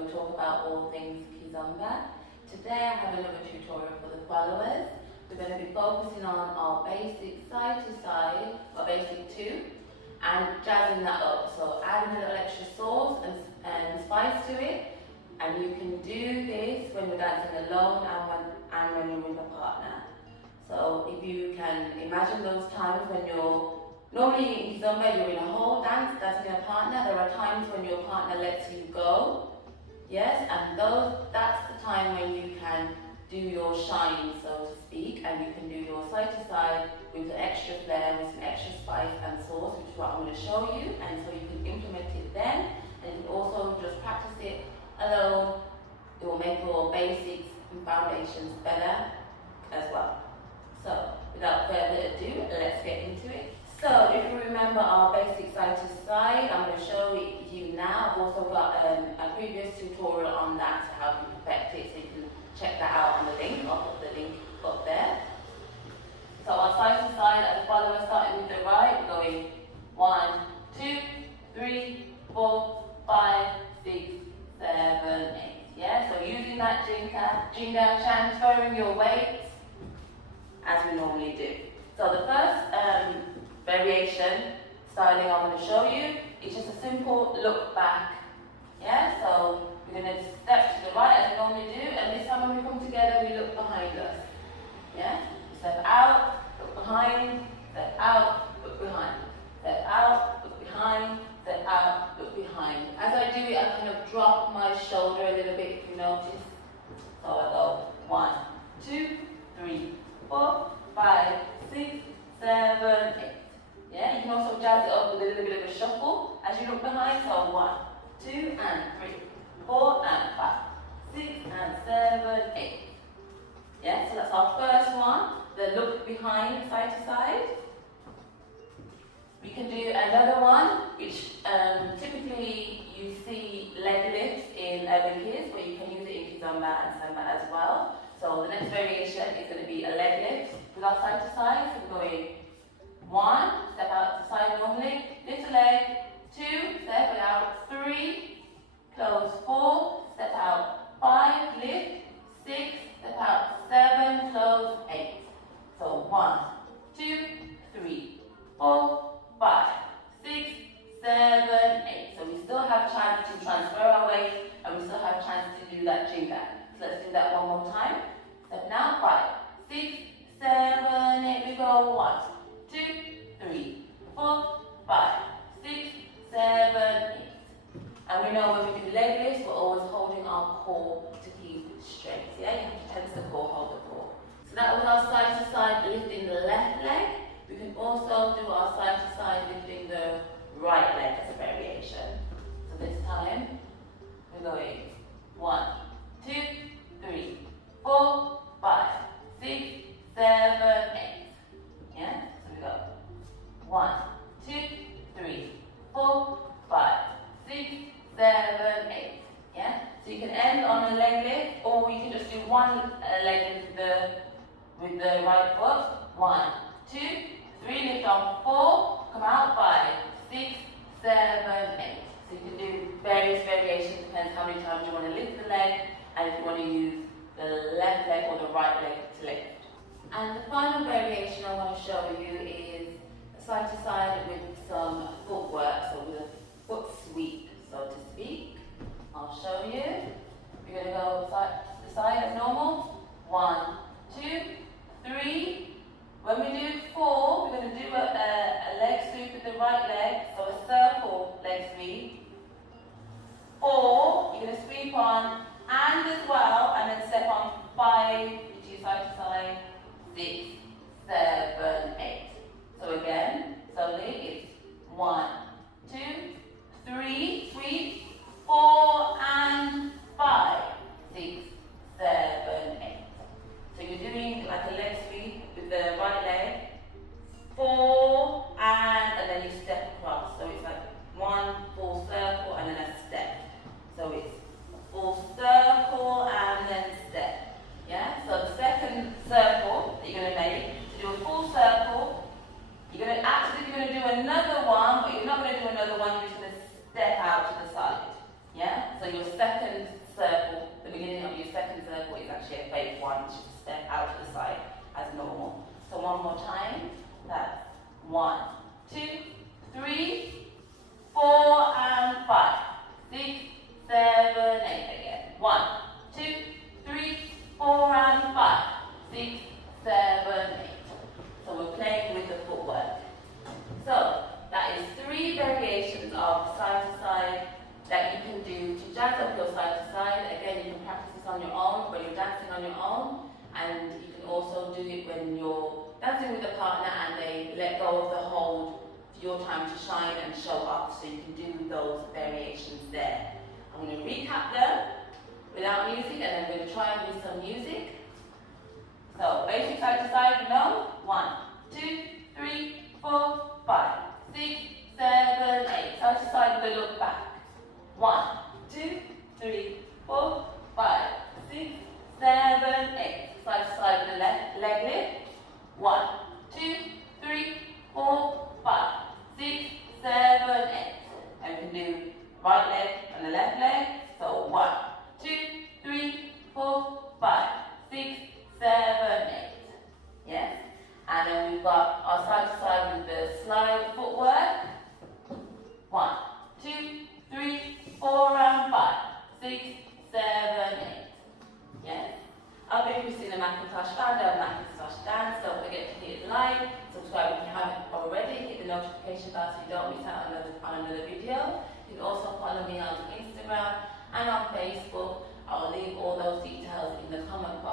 where we talk about all things Kizomba. Today I have another tutorial for the followers. We're going to be focusing on our basic side to side, or basic 2, and jazzing that up. So adding a little extra sauce and spice to it. And you can do this when you're dancing alone and when you're with a partner. So if you can imagine those times when normally in Kizomba you're in a whole dance dancing with a partner. There are times when your partner lets you go. Yes, and that's the time when you can do your shine, so to speak, and you can do your side to side with an extra flair, with some extra spice and sauce, which is what I'm going to show you, and so you can implement it then, and you can also just practice it alone. It will make your basics and foundations better as well. So without further ado, let's get into it. So if you remember our basic side to side, I'm going to show it you now. I've also got a previous tutorial on that to help you perfect it, so you can check that out on the link. I'll put the link up there. So our side to side as follows, starting with the right, going 1, 2, 3, 4, 5, 6, 7, 8. Yeah, so using that jinga, transferring your weight as we normally do. So the first variation styling I'm going to show you is just a simple look back. Yeah, so we're going to step to the right as we normally do, and this time when we come together we look behind us. Yeah, step out, look behind, step out, look behind, step out, look behind, step out, look behind. As I do it, I kind of drop my shoulder a little bit, if you notice. So I go 1, 2, 3, 4, 5, 6, 7, 8. Yeah, you can also jazz it up with a little bit of a shuffle as you look behind. So 1, 2, and 3, 4, and 5, 6, and 7, 8. Yeah, so that's our first one, the look behind side to side. We can do another one, which typically you see leg lifts in urban kids, but you can use it in Kizomba and Samba as well. So the next variation is going to be a leg lift with our side to side. So we're going 1, step out to side normally, lift the leg, 2, step it out, 3, close, 4, step out, 5, lift, 6, step out, 7, close, 8. So 1, 2, 3, 4, 5, 6, 7, 8. So we still have chance to transfer our weight, and we still have chance to do that jinga. So let's do that one more time. Step now, 5, 6, 7, 8. We go 1, 2, 3, 4, 5, 6, 7, 8. And we know when we do leg lifts, we're always holding our core to keep straight. Yeah, you have to tense the core, hold the core. So that was our side to side lifting the left leg. We can also do our side to side lifting the right leg as a variation. So this time, we're going 1, 2, 3, 4, 5, 6, 7, 8. Yeah? So we go 1, 2, 3, 4, 5, 6, 7, 8. Yeah? So you can end on a leg lift, or you can just do one leg with the right foot. 1, 2, 3, lift on 4, come out 5, 6, 7, 8. So you can do various variations, depends how many times you want to lift the leg, and if you want to use the left leg or the right leg to lift. And the final variation I want to show you is side to side with some footwork, so with a foot sweep, so to speak. I'll show you. We're going to go side to side as normal. 1, 2, 3. When we do 4, we're going to do a leg sweep with the right leg, so a circle leg sweep. 4, you're going to sweep on and as well, and then step on 5, you do side to side, 6, 7, 8. So again, slowly it's 1, 2, 3, sweep, 4, and 5, 6, 7, 8. So you're doing like a leg sweep with the right leg, 4, and then you step across. So it's like 1 full circle and then a step. So it's a full circle and then step. Yeah? So the second circle that you're going to make wants you to step out to the side as normal. So one more time. That's 1, 2, 3, 4, and 5, 6, 7, 8 again. 1, 2, 3, 4, and 5, 6, 7, 8. So we're playing with the footwork. So that is 3 variations of side to side that you can do to jazz up your side to side. Again, you can practice this on your own when you're dancing on your own, and you can also do it when you're dancing with a partner and they let go of the hold for your time to shine and show off, so you can do those variations there. I'm going to recap them without music, and then we're going to try with some music. So basic side to side, no? 1, 2, 3, 4, 5, 6, 7, 8. Side to side with a look back. 1, 2, 3, 4, 5, 6, 7, 8. Side to side with the left leg lift. 1, 2, 3, 4, 5, 6, 7, 8. And we can do right leg and the left leg. So 1, 2, 3, 4, 5, 6, 7, 8. Yes? And then we've got our side to side with the slide footwork. 1, 2, 3, 4, and 5, 6, 7, 8. Yes? I've been Christina McKiztosh, founder of McKiztosh Dance. Don't forget to hit like, subscribe if you haven't already, hit the notification bell so you don't miss out on another video. You can also follow me on Instagram and on Facebook. I'll leave all those details in the comment box.